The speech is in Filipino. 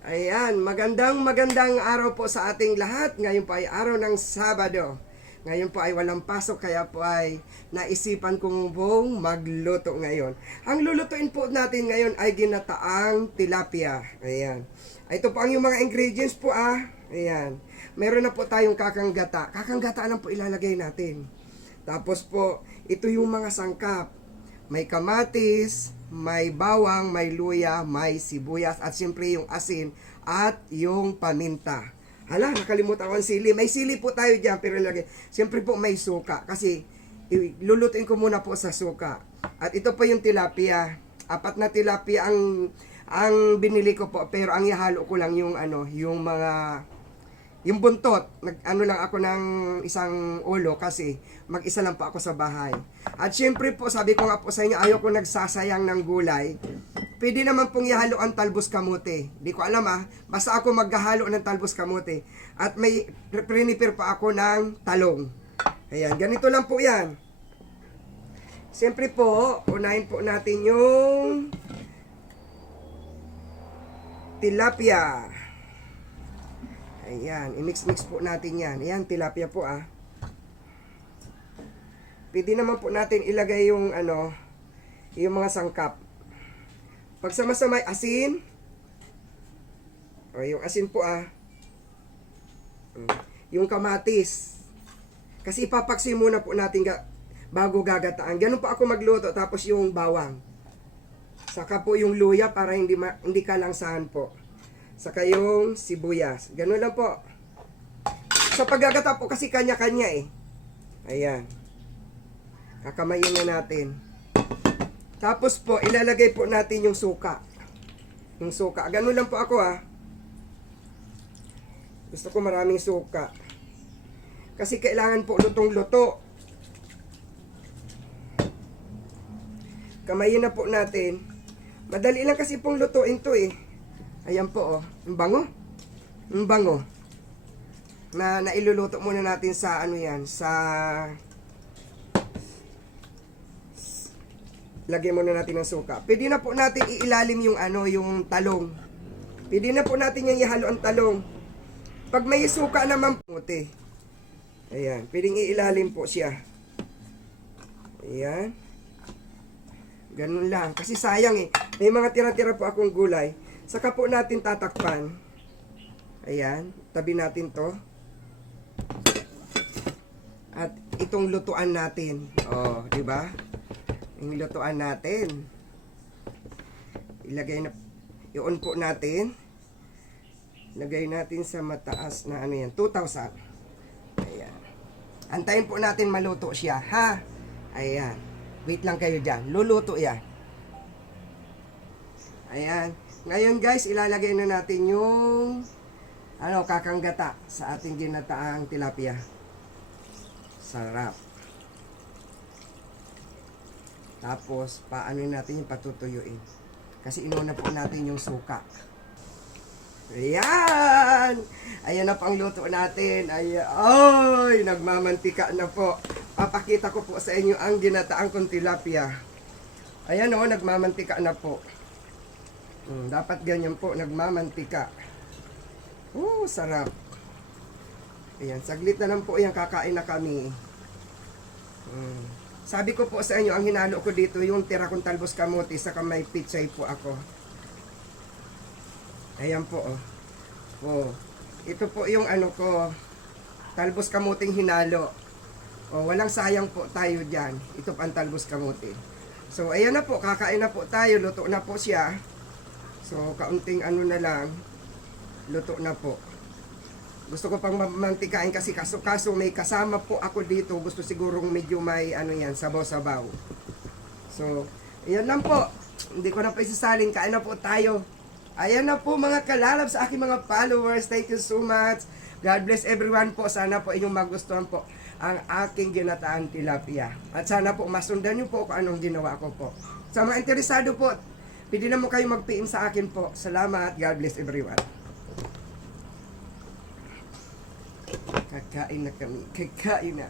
Ayan, magandang magandang araw po sa ating lahat. Ngayon po ay araw ng Sabado. Ngayon po ay walang pasok kaya po ay naisipan ko pong magluto ngayon. Ang lulutuin po natin ngayon ay ginataang tilapia. Ayan. Ito po ang yung mga ingredients po ah. Ayan. Meron na po tayong kakanggata. Kakanggata lang po ilalagay natin. Tapos po, ito yung mga sangkap. May kamatis, may bawang, may luya, may sibuyas, at siyempre yung asin at yung paminta. Hala, nakalimutan ko ang sili. May sili po tayo dyan, pero lagi. Siyempre po may suka. Kasi lulutuin ko muna po sa suka. At ito po yung tilapia. Apat na tilapia ang ang binili ko po, pero ang ihalo ko lang yung ano, yung mga yung buntot, nag, ano lang ako ng isang ulo kasi mag-isa lang po ako sa bahay. At syempre po, sabi ko nga po sa inyo, ayaw ko nagsasayang ng gulay. Pwede naman pong ihalo ang talbos kamote. Di ko alam ah, basta ako maghahalo ng talbos kamote. At may prepare pa ako ng talong. Ayan, ganito lang po yan. Siyempre po, unahin po natin yung tilapia. Ayan, i-mix-mix po natin yan. Ayan, tilapia po ah. Pwede naman po natin ilagay yung ano, yung mga sangkap. Pag sama-sama asin, o yung asin po ah. Yung kamatis. Kasi ipapaksi muna po natin ga, bago gagataan. Ganun po ako magluto tapos yung bawang. Saka po yung luya para hindi ma, hindi kalangsahan po. Saka yung sibuyas. Ganun lang po. Sa paggagata po kasi kanya-kanya eh. Ayan. Kakamayin na natin. Tapos po, ilalagay po natin yung suka. Yung suka. Ganun lang po ako ah. Gusto ko maraming suka. Kasi kailangan po lutong-luto. Kamayin na po natin. Madali lang kasi pong lutuin to eh. Ayan po oh. Ang bango. Ang bango. Na nailuluto muna natin sa ano yan. Sa... Lagyan muna natin ng suka. Pwede na po natin iilalim yung ano, yung talong. Pwede na po natin yung ihalo ang talong. Pag may suka naman puti. Ayan. Pwedeng iilalim po siya. Ayan. Ganun lang. Kasi sayang eh. May mga tira-tira po akong gulay. Saka po natin tatakpan. Ayan. Tabi natin to. At itong lutuan natin. Oh, di ba? Yung lutuan natin. Ilagay na i-on po natin. Lagay natin sa mataas na ano yan, 2,000. Ayan. Antayin po natin maluto siya, ha? Ayan. Wait lang kayo dyan. Luluto yan. Ayan. Ngayon guys, ilalagay na natin yung ano, kakanggata sa ating ginataang tilapia. Sarap. Tapos, paano natin yung patutuyuin. Kasi inuna po natin yung suka. Ayan! Ayan na pang luto natin. Ayan. Ay, nagmamantika na po. Papakita ko po sa inyo ang ginataang kong tilapia. Ayan o, nagmamantika na po. Mm, dapat ganyan po, nagmamantika. Oh, sarap. Ayan, saglit na lang po yan, kakain na kami. Mm. Sabi ko po sa inyo, ang hinalo ko dito, yung tira kong talbos kamote, saka may pitsay po ako. Ayan po, oh. Oh. Ito po yung ano ko, talbos kamuting hinalo. Oh, walang sayang po tayo diyan. Ito pa ang talbos kamuti. So, ayan na po, kakain na po tayo, luto na po siya. So, kaunting ano na lang, luto na po. Gusto ko pang mamantikain kasi kaso, kaso may kasama po ako dito. Gusto sigurong medyo may ano yan, sabaw-sabaw. So, ayan lang po. Hindi ko na pa isasalin. Kain na po tayo. Ayan na po mga kalalab sa aking mga followers. Thank you so much. God bless everyone po. Sana po inyong magustuhan po ang aking ginataan tilapia. At sana po masundan niyo po kung anong ginawa ko po. Sa mga interesado po, pwede na mo kayo mag-PM sa akin po. Salamat. God bless everyone. Kakain na kami. Kakain na.